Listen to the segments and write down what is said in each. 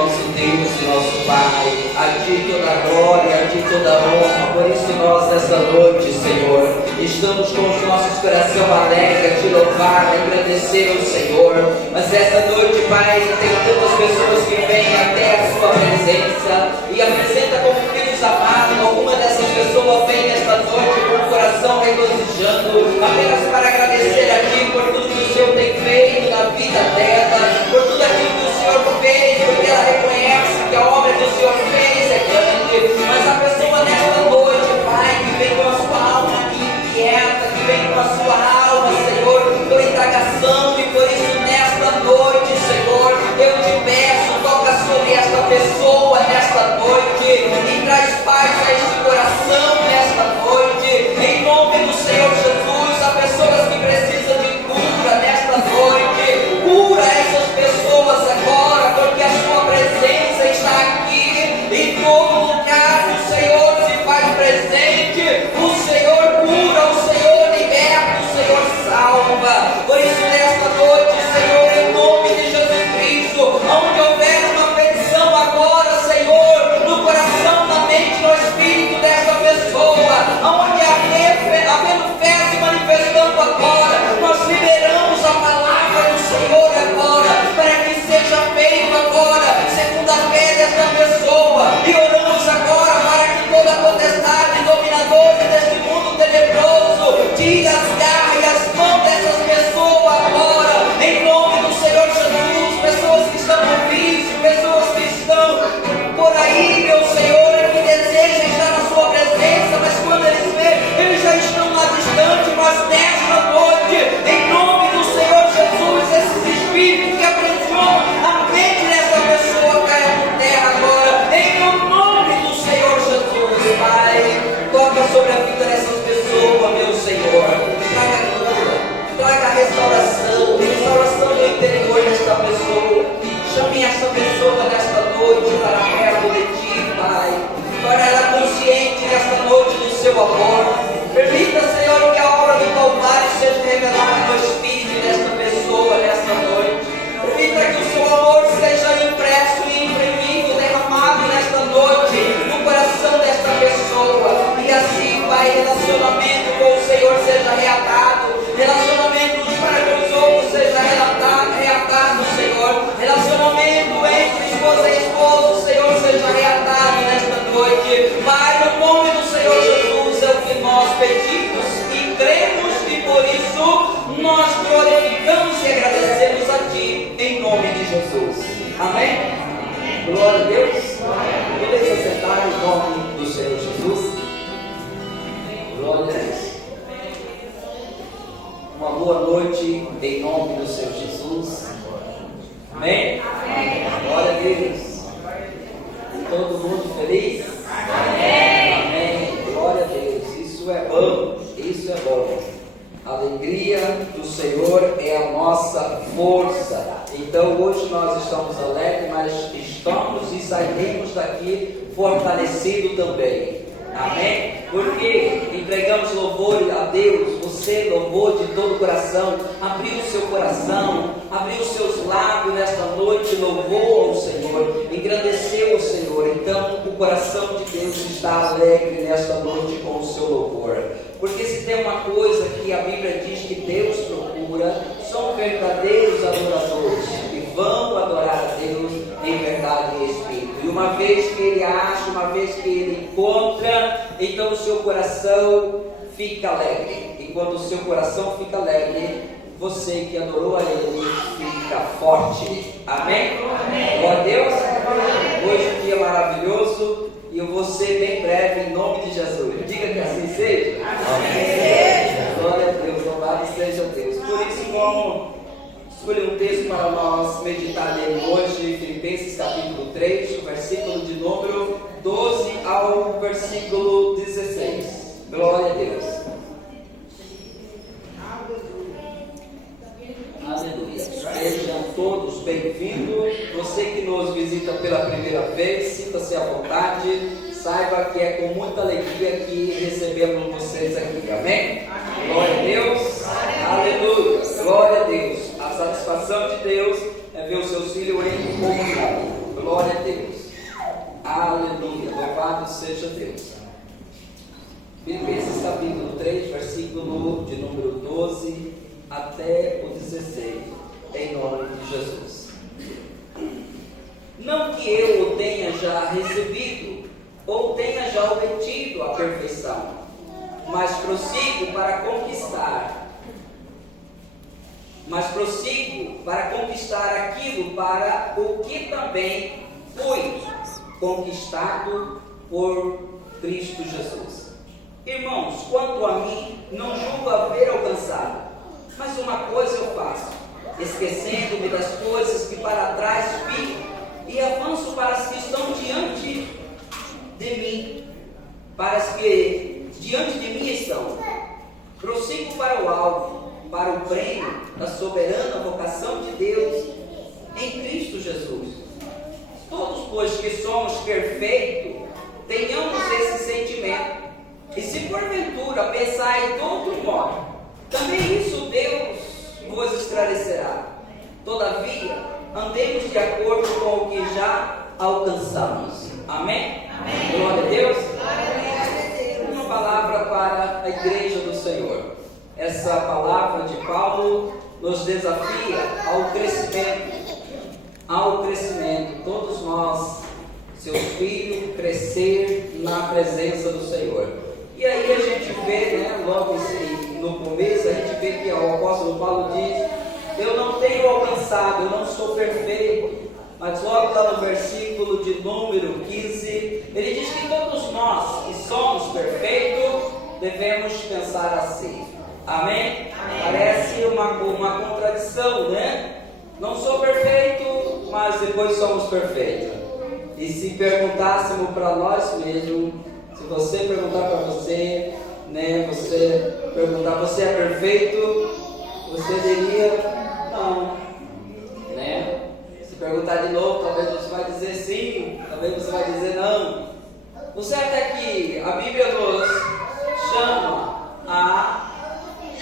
nosso Deus e nosso Pai. A Ti toda a glória, a Ti toda a honra. Por isso nós, nessa noite, Senhor, estamos com os nossos corações alegres a Te louvar, a engrandecer o Senhor. Mas essa noite, Pai, tem tantas pessoas que vêm até a Sua presença e apresenta como filhos amados. Alguma dessas pessoas vem nesta noite com o coração regozijando, apenas para agradecer a Ti por tudo que o Senhor tem feito na vida dela, por tudo aquilo que o Senhor fez, porque ela reconhece que a obra que o Senhor fez é grande. Mas a pessoa nesta noite, Pai, que vem com a sua alma inquieta, que vem com a sua alma, Senhor, por indagação, e por isso nesta noite, Senhor, eu te peço, toca sobre esta pessoa nesta noite e traz paz a este coração nesta noite, em nome do Senhor Jesus. Há pessoas que precisam de cura nesta noite, cura essas pessoas agora, porque a sua presença está aqui, em todo lugar o Senhor se faz presente, o Senhor cura, o Senhor liberta, o Senhor salva. Por isso nesta noite, Senhor, em nome de Jesus Cristo, onde houver uma petição agora, Senhor, no coração, na mente, no espírito desta pessoa, onde havendo fé se manifestando agora, nós liberamos a palavra do Senhor agora, para que seja feito agora, segundo a fé desta pessoa, e oramos agora para que toda potestade dominadora deste mundo tenebroso tire as garras e as mãos dessas pessoas agora, em nome do Senhor Jesus. Pessoas que estão no vício, pessoas que estão por aí, meu Senhor, e que desejam estar na sua presença, mas quando eles veem, eles já estão lá distante. Mas nesta noite, em nome do Senhor Jesus, esses espíritos que aprisionam a mente dessa pessoa caiam por terra agora, em nome do Senhor Jesus. Pai, toca sobre a vida dessas pessoas, meu Senhor, traga cura, traga restauração do interior desta pessoa. Chame essa pessoa nesta noite para perto de Ti, Pai, para ela consciente nesta noite do Seu amor. Permita, Senhor, que a obra do Calvário seja revelada no espírito desta pessoa nesta noite. Permita que o Seu amor seja impresso e imprimido, derramado nesta noite no coração desta pessoa. E assim, Pai, relacionamento com o Senhor seja reatado, relacionamento uns para com os outros seja reatado, Senhor. Relacionamento entre esposa e esposo, Senhor, seja reatado nesta noite. Pai, no nome do Senhor Jesus, é o que nós pedimos e cremos, e por isso nós glorificamos e agradecemos a Ti, em nome de Jesus. Amém? Glória a Deus. Podemos sentar em nome do Senhor Jesus. Glória a Deus. Uma boa noite em nome do Senhor Jesus. Amém? Amém. Glória a Deus. Todo mundo feliz? Amém. Amém. Glória a Deus. Isso é bom. Isso é bom. A alegria do Senhor é a nossa força. Então hoje nós estamos alegres, mas estamos e sairemos daqui fortalecidos também. Amém? Porque entregamos louvor a Deus. Você louvou de todo o coração, abriu o seu coração, abriu os seus lábios nesta noite, louvou ao Senhor, engrandeceu o Senhor. Então o coração de Deus está alegre nesta noite com o seu louvor. Porque se tem uma coisa que a Bíblia diz que Deus procura, são verdadeiros adoradores que vão adorar a Deus em verdade e espírito. E uma vez que Ele acha, uma vez que Ele encontra, então o seu coração fica alegre. E quando o seu coração fica alegre, você que adorou a Ele fica forte. Amém? Amém. Glória a Deus. Hoje é um dia maravilhoso e eu vou ser bem breve em nome de Jesus. Diga que assim seja. Amém. Glória a Deus. Louvado seja Deus. Por isso vamos escolher um texto para nós meditar nele hoje, Filipenses capítulo 3, o versículo de número 12 ao versículo 16. Glória a Deus. Aleluia. Sejam todos bem-vindos. Você que nos visita pela primeira vez, sinta-se à vontade. Saiba que é com muita alegria que recebemos vocês aqui. Amém? Glória a Deus. Aleluia. Glória a Deus. A satisfação de Deus é ver os seus filhos em comunhão. Glória a Não que eu o tenha já recebido, ou tenha já obtido a perfeição, mas prossigo para conquistar. Aquilo para o que também fui conquistado por Cristo Jesus. Irmãos, quanto a mim, não julgo haver alcançado, mas uma coisa eu faço, esquecendo-me das coisas que para trás fico, e avanço para as que estão diante de mim, para as que diante de mim estão. Prossigo para o alvo, para o prêmio da soberana vocação de Deus em Cristo Jesus. Todos, pois, que somos perfeitos, tenhamos esse sentimento. E se porventura pensai de outro modo, também isso Deus vos esclarecerá. Todavia, andemos de acordo com o que já alcançamos. Amém? Amém. Glória a Deus. Uma palavra para a igreja do Senhor. Essa palavra de Paulo nos desafia ao crescimento. Todos nós, seus filhos, crescer na presença do Senhor. E aí a gente vê, logo no começo, a gente vê que o apóstolo Paulo diz: eu não tenho alcançado, eu não sou perfeito. Mas logo lá no versículo de número 15, ele diz que todos nós que somos perfeitos, devemos pensar assim. Amém? Amém. Parece uma contradição, né? Não sou perfeito, mas depois somos perfeitos. E se perguntássemos para nós mesmos, se você perguntar para você, você perguntar, você é perfeito? Você diria, não, Se perguntar de novo, talvez você vai dizer sim, talvez você vai dizer não. O certo é que a Bíblia nos chama a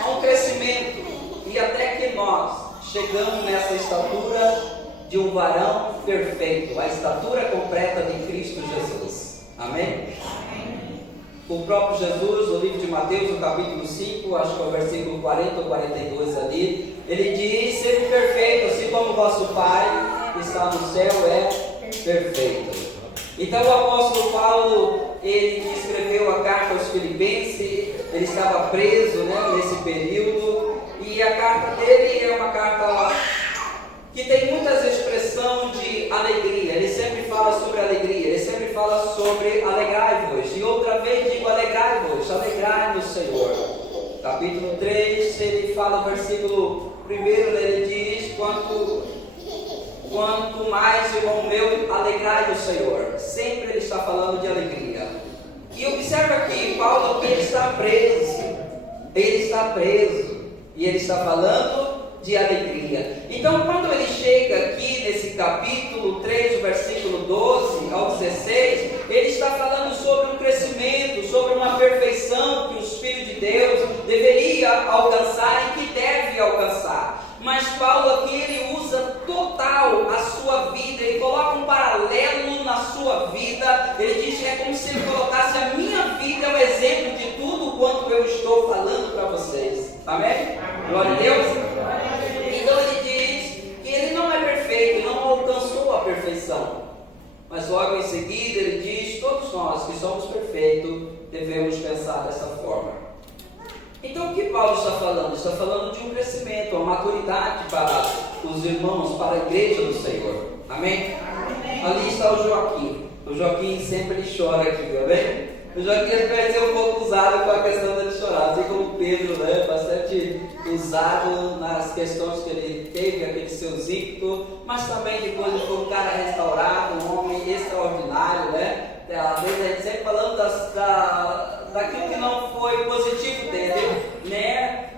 um crescimento, e até que nós chegamos nessa estatura de um varão perfeito, a estatura completa de Cristo Jesus. Amém? O próprio Jesus, no livro de Mateus, no capítulo 5, acho que é o versículo 40 ou 42 ali, ele diz: sede perfeito, assim como o vosso Pai que está no céu é perfeito. Então o apóstolo Paulo, ele escreveu a carta aos Filipenses, ele estava preso nesse período, e a carta dele é uma carta que tem muitas expressões de alegria. Ele sempre fala sobre alegria, ele sempre fala sobre alegrai-vos, e outra vez digo alegrai-vos, alegrai no Senhor. Capítulo 3, ele fala, versículo 1, ele diz: quanto mais, irmão meu, alegrai no Senhor. Sempre ele está falando de alegria. E observa aqui, Paulo, que ele está preso, e ele está falando de alegria. Então, quando ele chega aqui nesse capítulo 3, versículo 12 ao 16, ele está falando sobre um crescimento, sobre uma perfeição que os filhos de Deus deveria alcançar e que deve alcançar. Mas Paulo aqui, ele usa total a sua vida, ele coloca um paralelo na sua vida. Ele diz que é como se ele colocasse a minha vida é um exemplo de tudo quanto eu estou falando para vocês. Amém? Glória a Deus. Então ele diz que ele não é perfeito, não alcançou a perfeição, mas logo em seguida ele diz: todos nós que somos perfeitos devemos pensar dessa forma. Então o que Paulo está falando? Está falando de um crescimento, uma maturidade para os irmãos, para a igreja do Senhor. Amém? Amém. Ali está o Joaquim. O Joaquim sempre ele chora aqui, amém? O Joaquim vai ser um pouco usado com a questão dele chorar, assim como o Pedro, bastante usado nas questões que ele teve, aquele seu ímpetos, mas também depois ele foi um cara restaurado, um homem extraordinário, Às vezes a gente sempre falando daquilo que não foi positivo dele,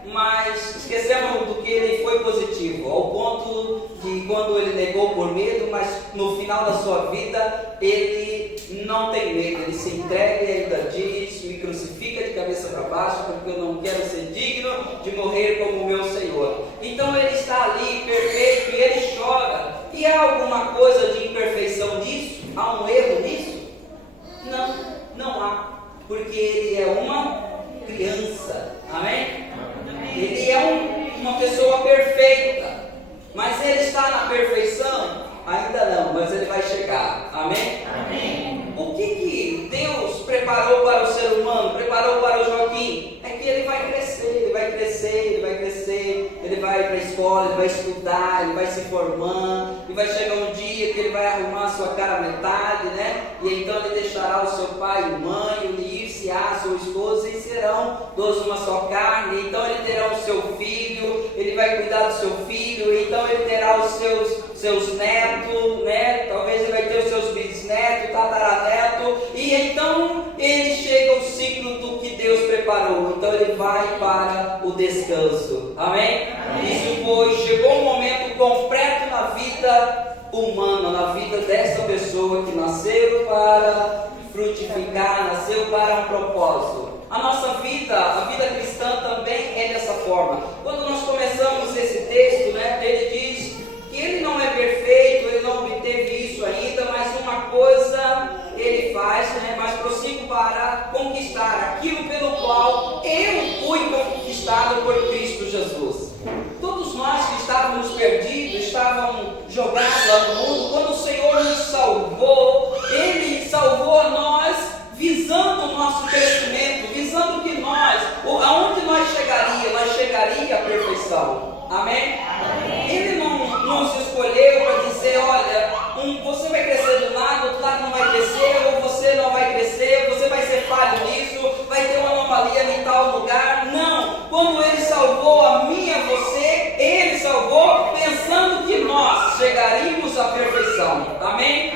mas esquecemos do que ele foi positivo, ao ponto de quando ele negou por medo, mas no final da sua vida ele não tem medo, ele se entrega e ainda diz: me crucifica de cabeça para baixo, porque eu não quero ser digno de morrer como o meu Senhor. Então ele está ali perfeito e ele chora. E há alguma coisa de imperfeição nisso? Há um erro nisso? Não há, porque ele é uma criança. Amém? Ele é uma pessoa perfeita, mas ele está na perfeição? Ainda não, mas ele vai chegar que ele vai arrumar a sua cara metade, né? E então ele deixará o seu pai e mãe, unir-se a sua esposa e serão dois uma só carne. Então ele terá o seu filho, ele vai cuidar do seu filho, então ele terá os seus netos, né? Talvez ele vai ter os seus bisnetos, tataranetos, e então ele chega ao ciclo do que Deus preparou. Então ele vai para o descanso. Amém? Isso chegou um momento completo na vida humana, na vida dessa pessoa que nasceu para frutificar, nasceu para um propósito. A nossa vida, a vida cristã também é dessa forma. Quando nós começamos esse texto, né, ele diz que ele não é perfeito, ele não obteve isso ainda, mas uma coisa ele faz, né, mas prossigo para conquistar aquilo pelo qual eu fui conquistado por Cristo Jesus. Todos nós que estávamos perdidos, estavam jogados lá no mundo, quando o Senhor nos salvou, Ele salvou a nós visando o nosso crescimento, visando que aonde nós chegaria à perfeição. Amém? Ele não nos escolheu para dizer, olha, você vai crescer de um lado, outro lado não vai crescer, ou você não vai crescer, você vai ser falho nisso, vai ter uma anomalia em tal lugar. Não, quando Ele salvou a mim e a você, Ele salvou pensando que nós chegaríamos à perfeição. Amém?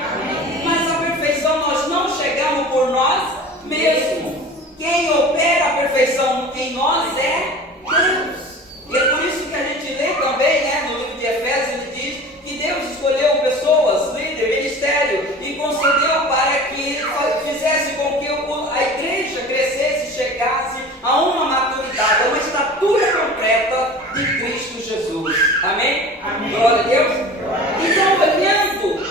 Mas a perfeição nós não chegamos por nós mesmos. Quem opera a perfeição em nós é Deus. E é por isso que a gente lê também, né, no livro de Efésios, ele diz que Deus escolheu pessoas, líder, ministério, e concedeu para que fizesse com que a igreja crescesse, chegasse a uma maturidade, a uma estatura completa de Cristo Jesus. Amém? Glória a Deus. Então, olhando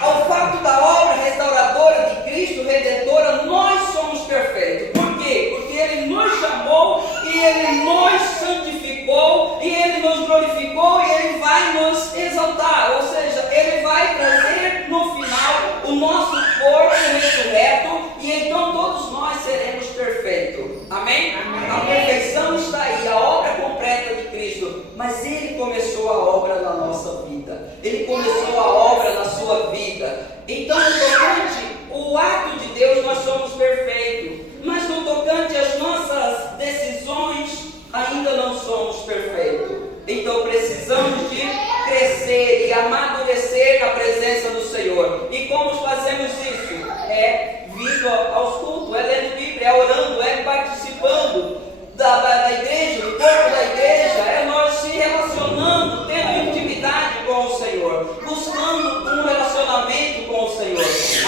ao fato da obra restauradora de Cristo, redentora, nós somos perfeitos. Por quê? Porque Ele nos chamou e Ele nos santificou e Ele nos glorificou e Ele vai nos exaltar, ou seja, Ele vai trazer no final o nosso corpo ressurreto e então todos nós seremos perfeitos. Amém? A perfeição está aí, a obra completa de Cristo, mas Ele começou a obra na nossa vida, Ele começou a obra na sua vida. Então, no tocante o ato de Deus, nós somos perfeitos, mas no tocante às nossas decisões, ainda não somos perfeitos. Então precisamos de crescer e amadurecer na presença do Senhor. E como fazemos isso? É vindo aos cultos, é lendo Bíblia, é orando, é participando da igreja, do corpo da igreja, é nós se relacionando, tendo intimidade com o Senhor, buscando um relacionamento com o Senhor,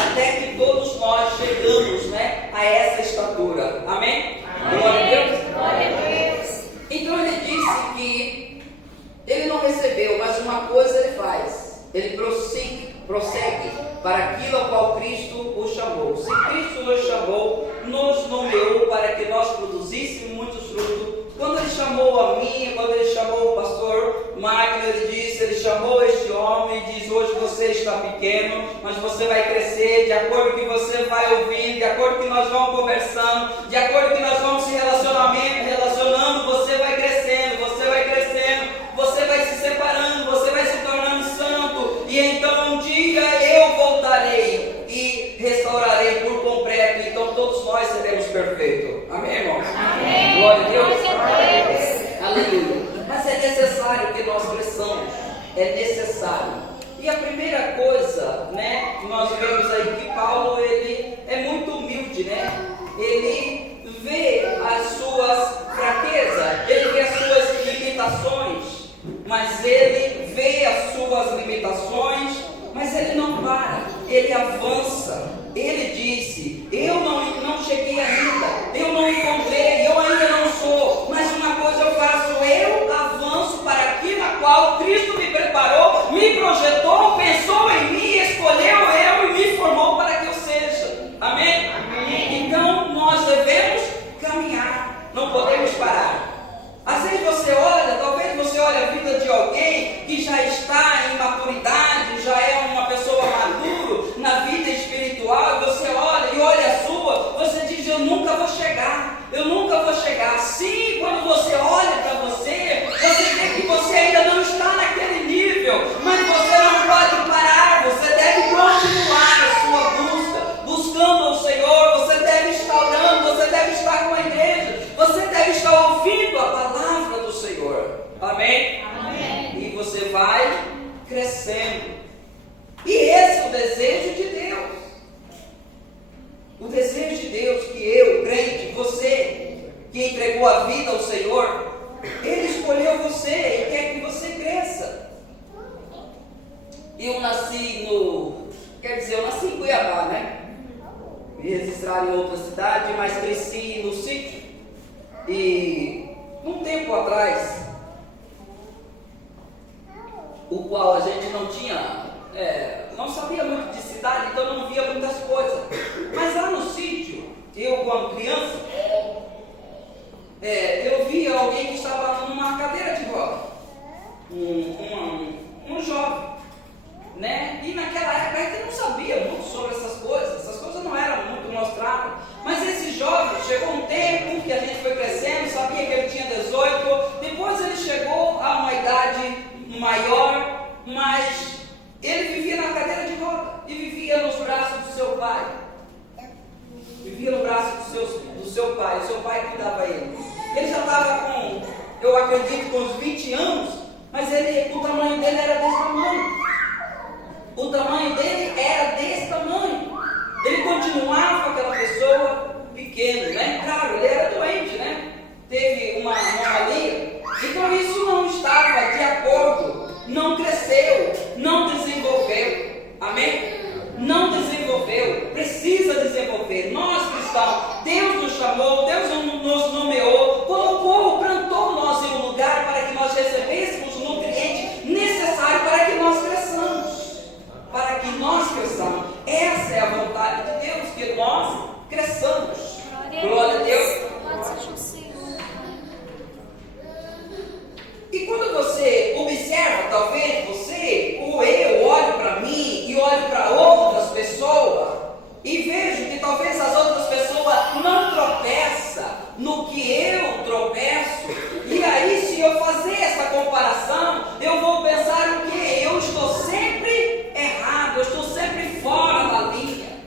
até que todos nós chegamos, né, a essa estatura. Amém? Glória a Deus. Glória a Deus. Então ele disse que ele não recebeu, mas uma coisa ele faz, ele prossegue para aquilo a qual Cristo o chamou. Se Cristo nos chamou, nos nomeou para que nós produzíssemos muitos frutos. Quando Ele chamou a mim, quando Ele chamou o pastor Magno, Ele chamou este homem e diz, hoje você está pequeno, mas você vai crescer, de acordo com que você vai ouvindo, de acordo com que nós vamos conversando, de acordo com que nós vamos se relacionando, você vai crescendo, você vai se separando, você vai se tornando santo, e então um dia eu voltarei e restaurarei por completo, então todos nós seremos perfeitos. Amém, irmãos? Amém. Glória a Deus. Aleluia. Mas é necessário que nós cresçamos, é necessário. E a primeira coisa, né, que nós vemos aí que Paulo, ele é muito humilde, né? Ele vê as suas fraquezas, ele vê as suas limitações, mas ele vê as suas limitações, mas ele não para, ele avança. Ele disse, eu não cheguei ainda, eu não encontrei, eu ainda não sou, mas uma coisa eu faço, eu avanço para aquilo a qual Cristo me preparou, me projetou, pensou em mim, escolheu eu e me formou para que eu seja. Amém? Amém. Então nós devemos caminhar, não podemos parar. Às vezes você olha, talvez você olhe a vida de alguém que já está em maturidade, já é uma pessoa madura na vida espiritual, e você olha e olha a sua, nasci eu nasci em Cuiabá, né? Me registraram em outra cidade, mas cresci no sítio. E um tempo atrás, o qual a gente não tinha, não sabia muito de cidade, então não via muitas coisas. Mas lá no sítio, eu quando criança, eu via alguém que estava numa cadeira de roda, um jovem, né? E naquela época a gente não sabia muito sobre essas coisas não eram muito mostradas. Mas esse jovem chegou um tempo que a gente foi crescendo, sabia que ele tinha 18, depois ele chegou a uma idade maior, mas ele vivia na cadeira de roda e vivia nos braços do seu pai. Vivia no braço do seu pai, o seu pai cuidava ele. Ele já estava com, eu acredito, com uns 20 anos, mas o tamanho dele era desse tamanho. O tamanho dele era desse tamanho. Ele continuava aquela pessoa pequena, né? Claro, ele era doente, né? Teve uma anomalia. Então isso não estava de acordo, não cresceu, não desenvolveu. Amém? Não desenvolveu, precisa desenvolver. Nós cristãos, Deus nos chamou, Deus nos nomeou, colocou, plantou nós em um lugar para que nós recebêssemos o nutriente necessário para que nós cresçamos. Para que nós cresçamos. Essa é a vontade de Deus, que nós cresçamos. Glória a Deus. E quando você observa, talvez você ou eu olho para mim e olho para outras pessoas e vejo que talvez as outras pessoas não tropeçam no que eu tropeço. E aí, se eu fazer essa comparação, eu vou pensar o quê? Eu estou sempre errado, eu estou sempre fora da linha.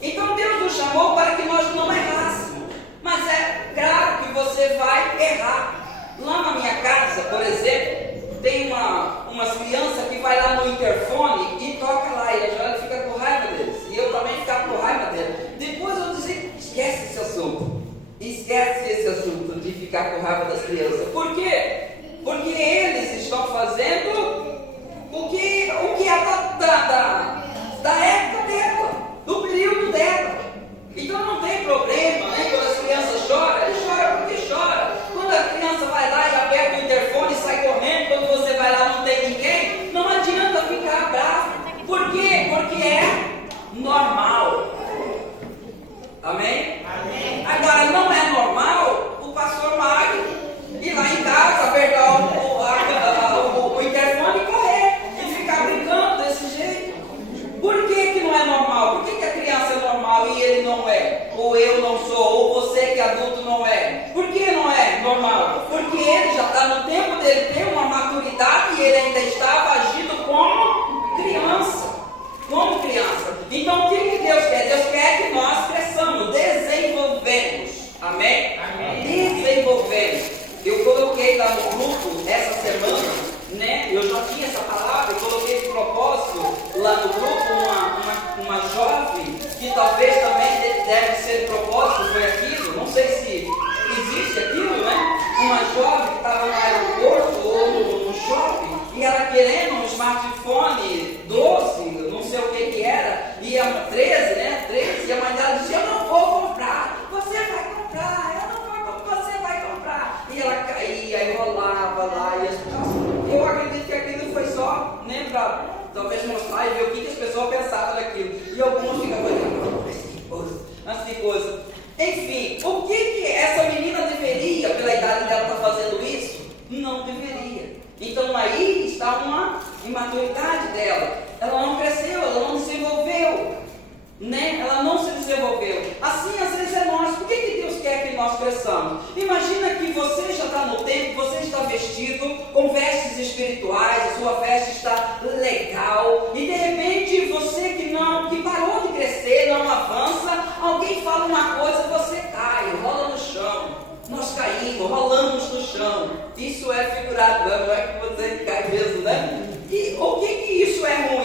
Então Deus nos chamou para que nós não errássemos. Mas é claro que você vai errar. Lá na minha casa, por exemplo, tem umas crianças que vai lá no interfone e toca lá, e a Joana fica com raiva deles, e eu também ficava com raiva deles. Depois eu dizia, esquece esse assunto de ficar com raiva das crianças. Por quê? Porque eles estão fazendo o que é da época dela, do período dela. Então não tem problema, né? Quando as crianças choram, eles choram porque choram. Quando a criança vai lá e aperta o interfone e sai correndo, quando você vai lá não tem ninguém, não adianta ficar bravo. Por quê? Porque é normal. Amém? Amém. Agora, não é normal o pastor Mário ir lá em casa, apertar o interfone e correr e ficar brincando desse jeito. Por que não é normal? Por que a criança é normal e ele não é? Ou eu não sou, ou você que é adulto não é? Por que não é normal? Porque ele já está no tempo dele ter uma maturidade e ele ainda estava agindo como criança. Como criança. Então o que Deus quer? Deus quer que nós cresçamos, desenvolvemos. Amém? Amém. Desenvolvemos. Eu coloquei lá no grupo essa semana, né? Eu já tinha essa palavra, eu coloquei de propósito lá no grupo uma jovem que talvez também deve ser propósito, foi aquilo, não sei se existe aquilo, né? Uma jovem que estava no aeroporto ou no shopping e ela querendo um smartphone 12, não sei o que era, e a 13, né? 13, e a mãe dela dizia, eu não vou comprar, você vai comprar, eu não vou comprar, você vai comprar. E ela caía, enrolava lá, e as pessoas, eu acredito que aquilo foi só, né, para talvez mostrar e ver o que as pessoas pensavam daquilo. E alguns ficavam olhando, mas que coisa. Enfim, o que essa menina deveria, pela idade dela, estar fazendo isso? Não deveria. Então aí está uma imaturidade dela. Ela não cresceu, ela não desenvolveu, né? Ela não se desenvolveu. Assim às vezes é nós. Por que Deus quer que nós cresçamos? Imagina que você já está no tempo, você está vestido com vestes espirituais, a sua veste está legal, e de repente você que parou de crescer, não avança, alguém fala uma coisa, você cai, rola no chão. Nós caímos, rolamos no chão. Isso é figurado, não é que você cai mesmo, né? E o que isso é ruim?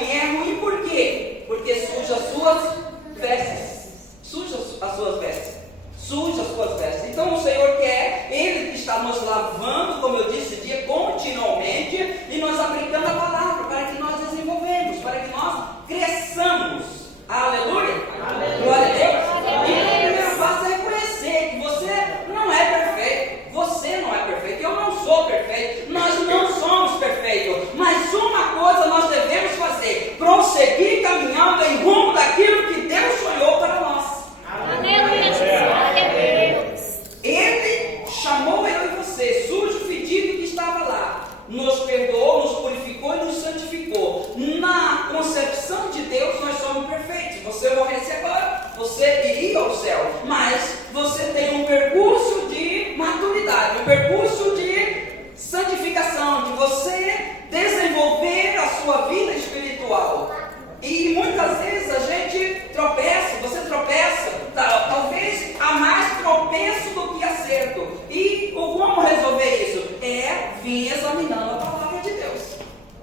muitas vezes a gente tropeça, você tropeça, talvez há mais tropeço do que acerto. E como resolver isso? É vir examinando a palavra de Deus.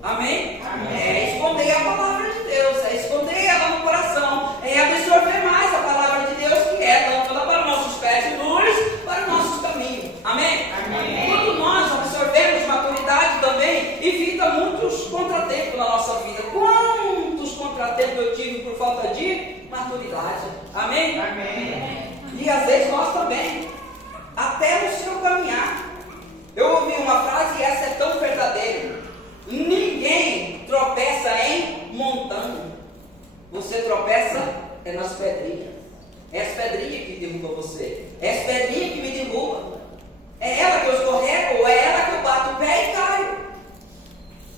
Amém? Amém? É esconder a palavra de Deus, é esconder ela no coração, é absorver mais a palavra de Deus, que é lâmpada para nossos pés e luz para nossos caminhos. Amém? Amém? Quando nós absorvemos maturidade também, evita muitos contratempos na nossa vida. Quantos contratempos eu tive por falta de maturidade? Amém? Amém? E às vezes nós também, até no seu caminhar. Eu ouvi uma frase e essa é tão verdadeira. Ninguém tropeça em montanha. Você tropeça nas pedrinhas. É as pedrinhas que derrubam você. É as pedrinhas que me derrubam. É ela que eu escorrego, é ela que eu bato o pé e caio.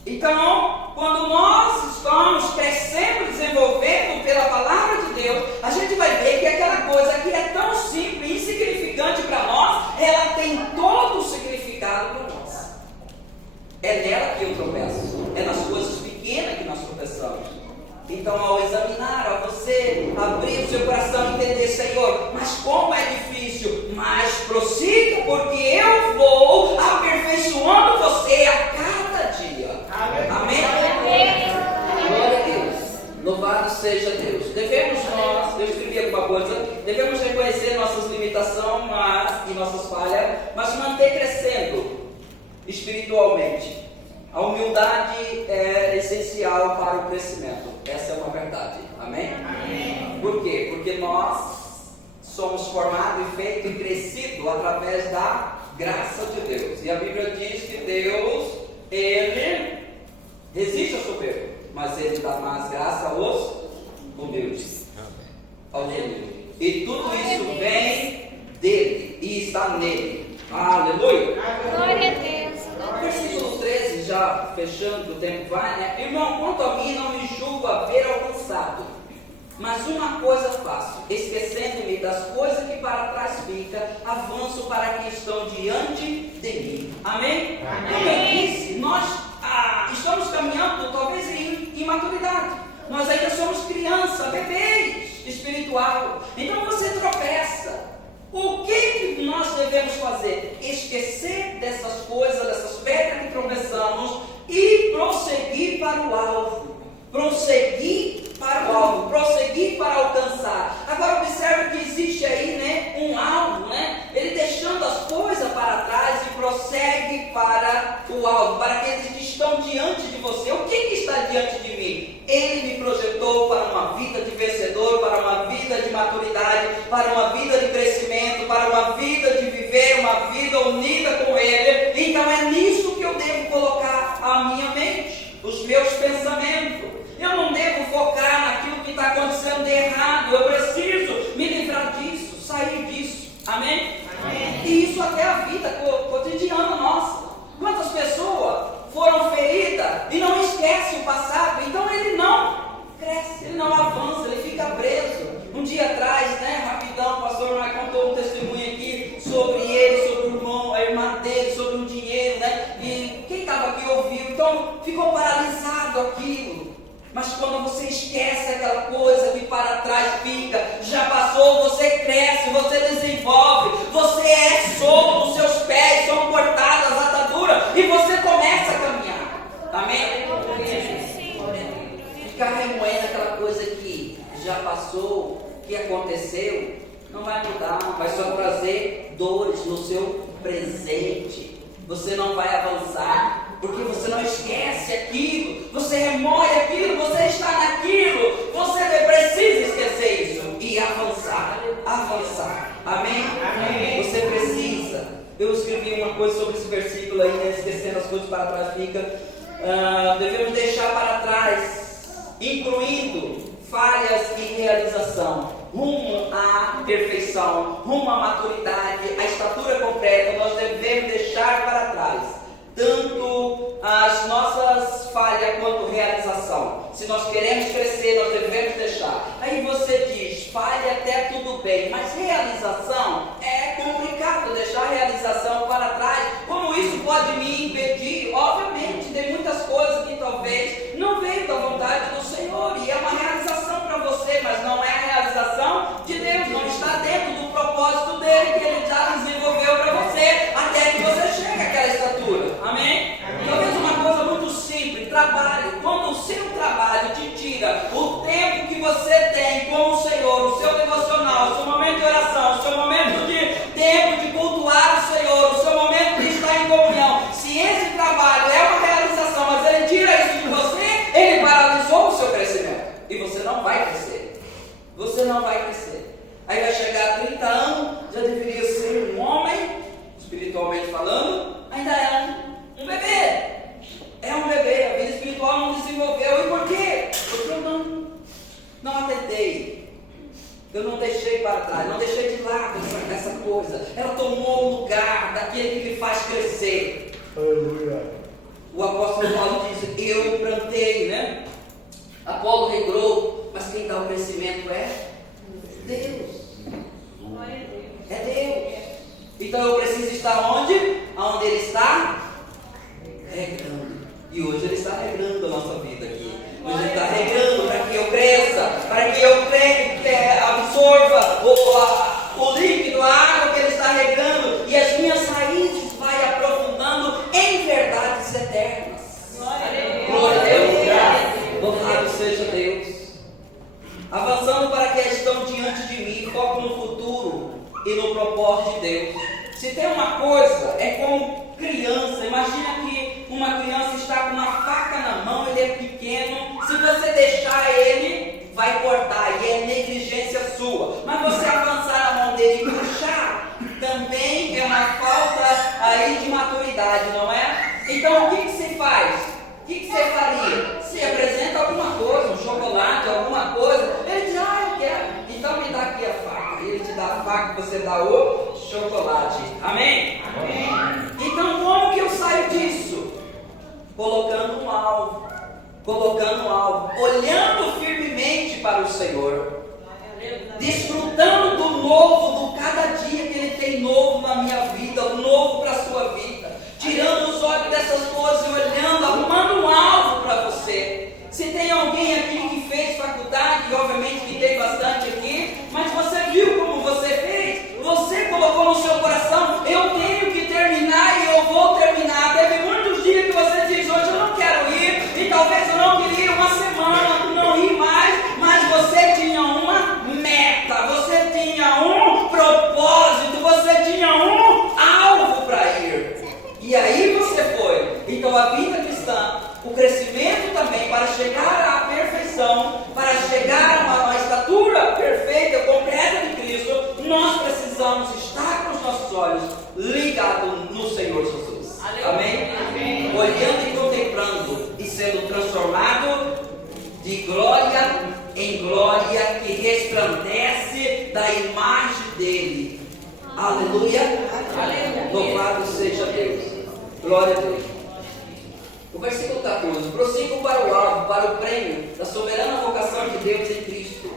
Então, quando nós estamos crescendo, desenvolvendo pela palavra de Deus, a gente vai ver que aquela coisa que é tão simples e insignificante para nós, ela tem todo o significado para nós. É nela que eu tropeço, é nas coisas pequenas que nós tropeçamos. Então, ao examinar, ao você abrir o seu coração e entender, Senhor, mas como é difícil, mas prossiga, porque eu vou aperfeiçoando você a cada dia. Amém? Amém? Glória a Deus. Louvado seja Deus. Devemos nós, eu escrevi alguma coisa, devemos reconhecer nossas limitações e nossas falhas, mas manter crescendo espiritualmente. A humildade é essencial para o crescimento. Essa é uma verdade. Amém? Amém. Por quê? Porque nós somos formados e feitos e crescidos através da graça de Deus. E a Bíblia diz que Deus, Ele resiste ao soberbo, mas Ele dá mais graça aos humildes. Aos humildes. E tudo isso vem dele e está nele. Aleluia! Glória a Deus! Versículo 13, já fechando, o tempo vai, né? Irmão, quanto a mim, não me julgo haver alcançado, mas uma coisa faço, esquecendo-me das coisas que para trás fica, avanço para que estão diante de mim. Amém? Como eu disse, nós estamos caminhando talvez em maturidade. Nós ainda somos criança, bebês espiritual. Então você tropeça. O que nós devemos fazer? Esquecer dessas coisas, dessas pedras que tropeçamos e prosseguir para o alvo. Prosseguir para o alvo, prosseguir para alcançar. Agora observe que existe aí, né, um alvo, né? Ele deixando as coisas para trás e prossegue para o alvo, para aqueles que estão diante de você. O que está diante de mim? Ele me projetou para uma vida de vencedor, para uma vida de maturidade, para uma vida de crescimento, para uma vida de viver uma vida unida com Ele. Então é nisso que eu devo colocar a minha mente, os meus pensamentos. Eu não devo focar naquilo que está acontecendo de errado. Eu preciso me livrar disso, sair disso. Amém? Amém. E isso até a vida cotidiana nossa. Quantas pessoas foram feridas e não esquecem o passado? Então ele não cresce, ele não avança, ele fica preso. Um dia atrás, né, rapidão, o pastor Marcos contou um testemunho aqui sobre ele, sobre o irmão, a irmã dele, sobre o dinheiro, né? E quem estava aqui ouviu, então ficou paralisado aquilo. Mas quando você esquece aquela coisa que para trás fica, já passou, você cresce, você desenvolve, você é solto, os seus pés são cortados, as ataduras, e você começa a caminhar. Amém? Ficar remoendo aquela coisa que já passou, que aconteceu, não vai mudar, vai só trazer dores no seu presente. Você não vai avançar, porque você não esquece aquilo, você remoe aquilo, você está naquilo, você precisa esquecer isso e avançar, avançar. Amém? Amém? Você precisa. Eu escrevi uma coisa sobre esse versículo aí, né? Esquecendo as coisas para trás fica. Devemos deixar para trás, incluindo falhas e realização, rumo à perfeição, rumo à maturidade, à estatura completa. Nós devemos deixar para trás tanto as nossas falhas quanto realização. Se nós queremos crescer, nós devemos deixar. Aí você diz, falha até tudo bem, mas realização é complicado, deixar a realização para trás. Como isso pode me impedir? Obviamente, tem muitas coisas que talvez não veio da vontade do Senhor, e é uma realização você não vai crescer. Aí vai chegar a 30 anos, já deveria ser um homem, espiritualmente falando, ainda é um bebê. É um bebê, a vida espiritual não desenvolveu. E por quê? Porque eu não atentei. Eu não deixei para trás, não deixei de lado essa coisa. Ela tomou o lugar daquele que me faz crescer. Aleluia. O apóstolo Paulo diz: eu plantei, né? Apolo regrou, mas quem dá o crescimento é Deus. É Deus. Então eu preciso estar onde? Aonde Ele está? Regrando. E hoje Ele está regrando a nossa vida aqui. Hoje Ele está regando para que eu cresça, para que eu absorva o líquido, a água que Ele está regando, e as minhas raízes vai aprofundando em verdades eternas. Glória a Deus. Louvado seja Deus. Avançando para que estão diante de mim, foco no futuro e no propósito de Deus. Se tem uma coisa, é como criança. Imagina que uma criança está com uma faca na mão, ele é pequeno. Se você deixar ele, vai cortar, e é negligência sua. Mas você avançar na mão dele e puxar, também é uma falta aí de maturidade, não é? Então o que se faz? O que você faria? Se apresenta alguma coisa, um chocolate, alguma coisa, ele diz: eu quero, então me dá aqui a faca. Ele te dá a faca, você dá o chocolate. Amém? Amém. Então como que eu saio disso? Colocando um alvo, olhando firmemente para o Senhor, desfrutando do novo, do cada dia que Ele tem novo na minha vida, o novo para a sua vida, tirando os olhos dessas coisas e olhando, arrumando um alvo para você. Se tem alguém aqui que fez faculdade, e obviamente que tem bastante aqui, mas você viu como você fez, você colocou no seu coração: eu tenho que terminar e eu vou terminar. Teve muitos dias que você diz: hoje eu não quero ir, e talvez eu não queria ir uma semana, não ir mais, mas você tinha uma meta, você tinha um propósito, você tinha um alvo para ir, e aí você foi. Então a vida cristã, o crescimento também, para chegar à perfeição, para chegar a uma estatura perfeita, completa de Cristo, nós precisamos estar com os nossos olhos ligados no Senhor Jesus. Amém? Amém? Olhando e contemplando e sendo transformado de glória em glória, que resplandece da imagem dele. Aleluia. Aleluia. Louvado seja Deus. Glória a Deus. O versículo 14: prossigo para o alvo, para o prêmio da soberana vocação de Deus em Cristo.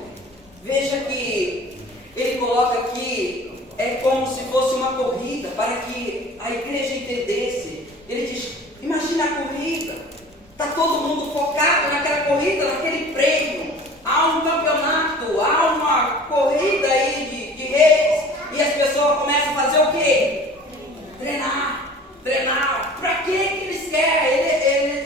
Veja que ele coloca aqui, é como se fosse uma corrida, para que a igreja entendesse. Ele diz: imagina a corrida, está todo mundo focado naquela corrida, naquele prêmio. Há um campeonato, há uma corrida aí de reis, e as pessoas começam a fazer o quê? Treinar. Para que eles querem?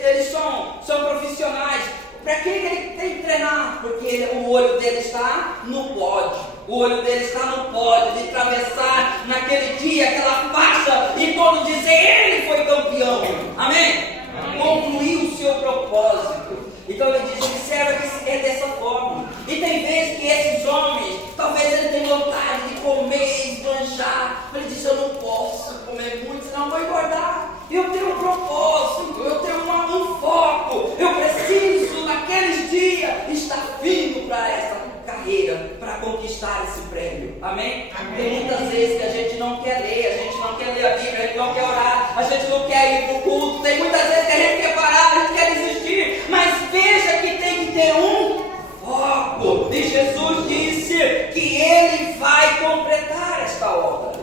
Eles são profissionais. Para que ele tem que treinar? Porque o olho dele está no pódio. O olho dele está no pódio de atravessar naquele dia aquela faixa e todos dizer: ele foi campeão. Amém? Concluiu o seu propósito. Então ele diz: observa que é dessa forma. E tem vezes que esses homens, talvez ele tenha vontade de comer, esbanjar. Ele diz: eu não posso comer muito, senão eu vou engordar. Eu tenho um propósito, eu tenho um foco. Eu preciso, naqueles dias, estar vindo para essa carreira, para conquistar esse prêmio. Amém? Amém? Tem muitas vezes que a gente não quer ler, a gente não quer ler a Bíblia, a gente não quer orar, a gente não quer ir para o culto. Tem muitas vezes que a gente quer parar, a gente quer desistir. Mas veja que tem que ter um foco. E Jesus disse que Ele vai completar esta obra.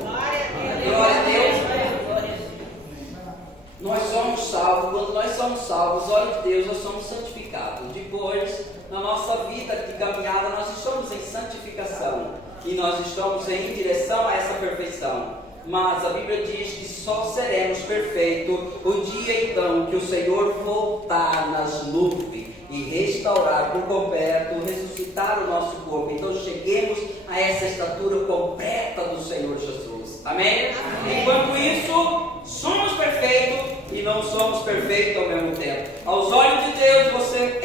Glória a Deus. Nós somos salvos. Quando nós somos salvos, os olhos de Deus, nós somos santificados. Depois, na nossa vida de caminhada, nós estamos em santificação. E nós estamos em direção a essa perfeição. Mas a Bíblia diz que só seremos perfeitos o dia então que o Senhor voltar nas nuvens e restaurar por completo, ressuscitar o nosso corpo. Então cheguemos a essa estatura completa do Senhor Jesus. Amém? Amém. Enquanto isso, somos perfeitos e não somos perfeitos ao mesmo tempo. Aos olhos de Deus, você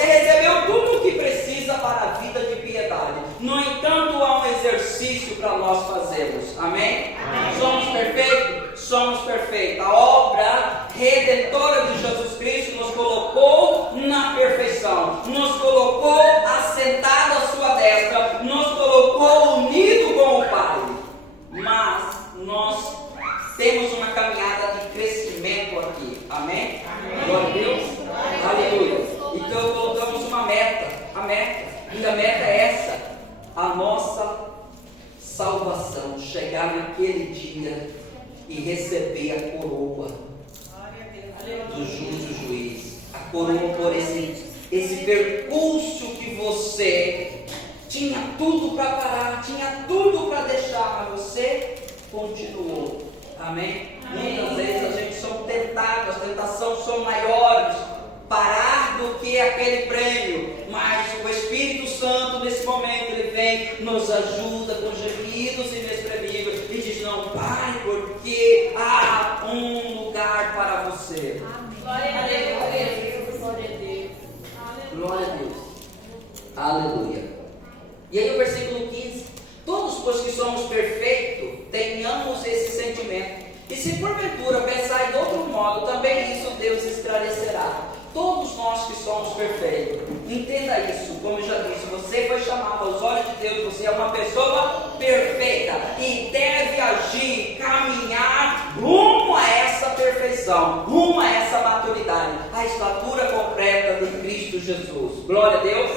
recebeu tudo que precisa para a vida de piedade. No entanto, há um exercício para nós fazermos. Amém? Amém. Somos perfeitos? Somos perfeitos. A obra redentora de Jesus Cristo nos colocou na perfeição, nos colocou assentado à sua destra, nos colocou unido com o Pai. Mas nós temos uma caminhada de crescimento aqui. Amém? Amém. Glória a Deus. Aleluia. Então colocamos uma meta. A meta. E a meta é essa: a nossa salvação. Chegar naquele dia e receber a coroa do justo juiz. A coroa por esse percurso que você tinha tudo para parar, tinha tudo para deixar, mas você continuou. Amém? Muitas vezes a gente somos tentados, as tentações são maiores, parar do que aquele prêmio, mas o Espírito Santo nesse momento ele vem, nos ajuda com gemidos inexprimíveis e diz: não pare, porque há um lugar para você. Glória a Deus. Glória a Deus. Glória a Deus. Aleluia. E aí o versículo 15: todos, pois que somos perfeitos, tenhamos esse sentimento. E se porventura pensar de outro modo, também isso Deus esclarecerá. Todos nós que somos perfeitos, entenda isso, como eu já disse, você foi chamado aos olhos de Deus, você é uma pessoa perfeita e deve agir, caminhar rumo a essa perfeição, rumo a essa maturidade, a estatura completa de Cristo Jesus. Glória a Deus.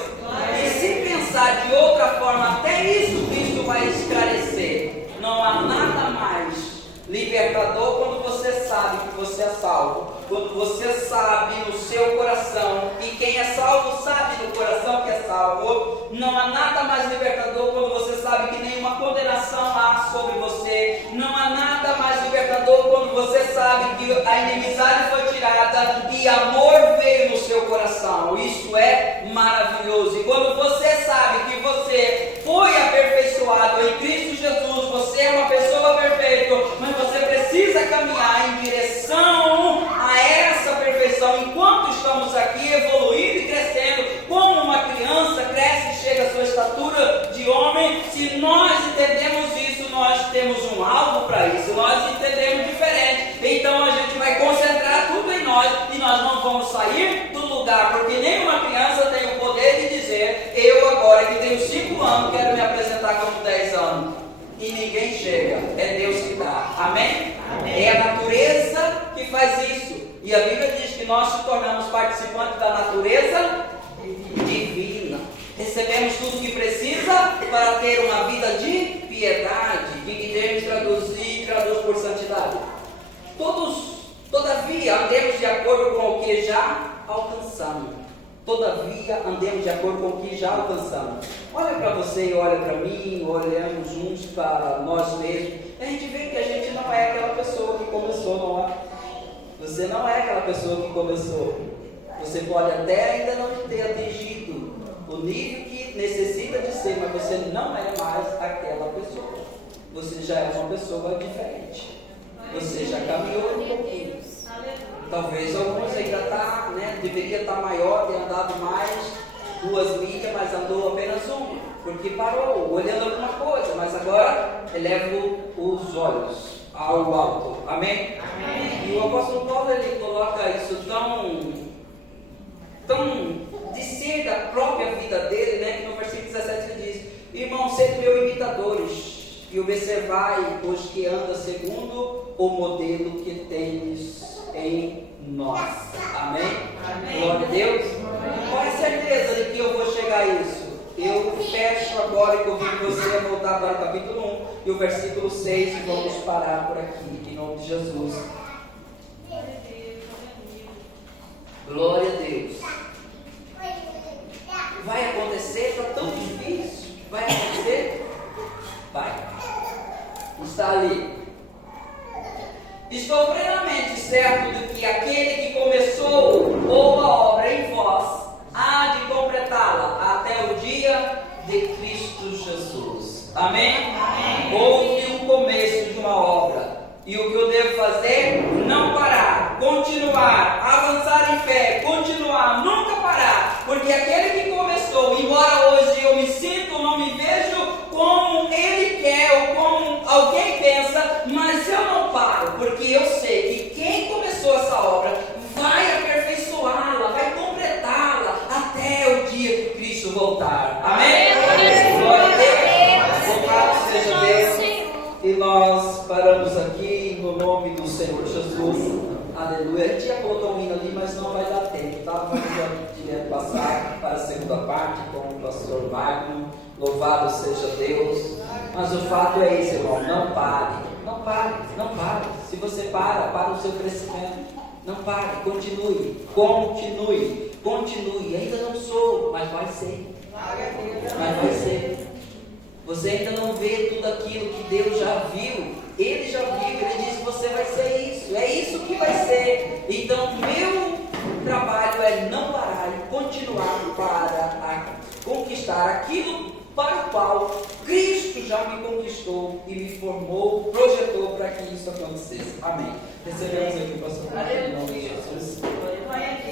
E se pensar de outra forma, até isso Cristo vai esclarecer. Não há nada mais libertador quando você sabe que você é salvo, quando você sabe no seu coração, e quem é salvo sabe no coração que é salvo. Não há nada mais libertador quando você sabe que nenhuma condenação há sobre você. Não há nada mais libertador quando você sabe que a inimizade foi tirada e amor veio no seu coração. Isso é maravilhoso. E quando você sabe que você foi aperfeiçoado em Cristo Jesus, você é uma pessoa perfeita, mas você precisa caminhar em direção a essa perfeição. Enquanto estamos aqui evoluindo e crescendo, como uma criança cresce e chega à sua estatura de homem, se nós entendemos isso, nós temos um alvo para isso, nós entendemos diferente. Então a gente vai concentrar tudo em nós e nós não vamos sair do lugar, porque nenhuma criança tem o poder de dizer: eu agora que tenho 5 anos quero me apresentar como 10 anos. E ninguém chega, é Deus que dá. Amém? Amém? É a natureza que faz isso. E a Bíblia diz que nós nos tornamos participantes da natureza divina. Recebemos tudo que precisa para ter uma vida de piedade, que James traduz por santidade. Todavia, andemos de acordo com o que já alcançamos. Todavia, andemos de acordo com o que já alcançamos. Olha para você e olha para mim, olhamos uns para nós mesmos. A gente vê que a gente não é aquela pessoa que começou, não é? Você não é aquela pessoa que começou. Você pode até ainda não ter atingido o nível que necessita de ser, mas você não é mais aquela pessoa. Você já é uma pessoa diferente. Você já caminhou um pouquinho. Talvez alguns ainda deveria estar maior, ter andado mais 2 milhas, mas andou apenas 1, porque parou, olhando alguma coisa, mas agora eleva os olhos ao alto. Amém? Amém. E o apóstolo Paulo ele coloca isso tão de ser da própria vida dele, né, que no versículo 17 ele diz: irmãos, sede meus imitadores e observai os que andam segundo o modelo que tendes em nós. Amém? Amém. Glória a Deus. Qual é a certeza de que eu vou chegar a isso? Eu fecho agora e convido você a voltar para o capítulo 1 e o versículo 6 e vamos parar por aqui, em nome de Jesus. Glória a Deus. Vai acontecer? Está tão difícil. Vai acontecer? Vai. Está ali. Estou plenamente certo de que aquele que começou boa obra em vós há de completá-la até o dia de Cristo Jesus. Amém? Amém. Houve um começo de uma obra. E o que eu devo fazer? Não parar, continuar, avançar em fé, continuar, nunca parar. Porque aquele que começou dia que Cristo voltar. Amém? Glória a Deus. Louvado seja Deus. E nós paramos aqui no nome do Senhor Jesus. Aleluia. A gente ia colocar um hino ali, mas não vai dar tempo, tá? Vamos já direto passar para a segunda parte com o pastor Magno. Louvado seja Deus. Mas o fato é esse, irmão. Não pare. Não pare. Não pare. Se você para o seu crescimento. Não pare. Continue. Continue. Continue. Ainda não sou, mas vai ser. Mas vai ser. Você ainda não vê tudo aquilo que Deus já viu. Ele já viu, ele disse que você vai ser isso. É isso que vai ser. Então, meu trabalho é não parar e continuar para conquistar aquilo para o qual Cristo já me conquistou e me formou, projetou para que isso acontecesse. Amém. Recebemos aqui o pastor em nome de Jesus. Glória a Deus.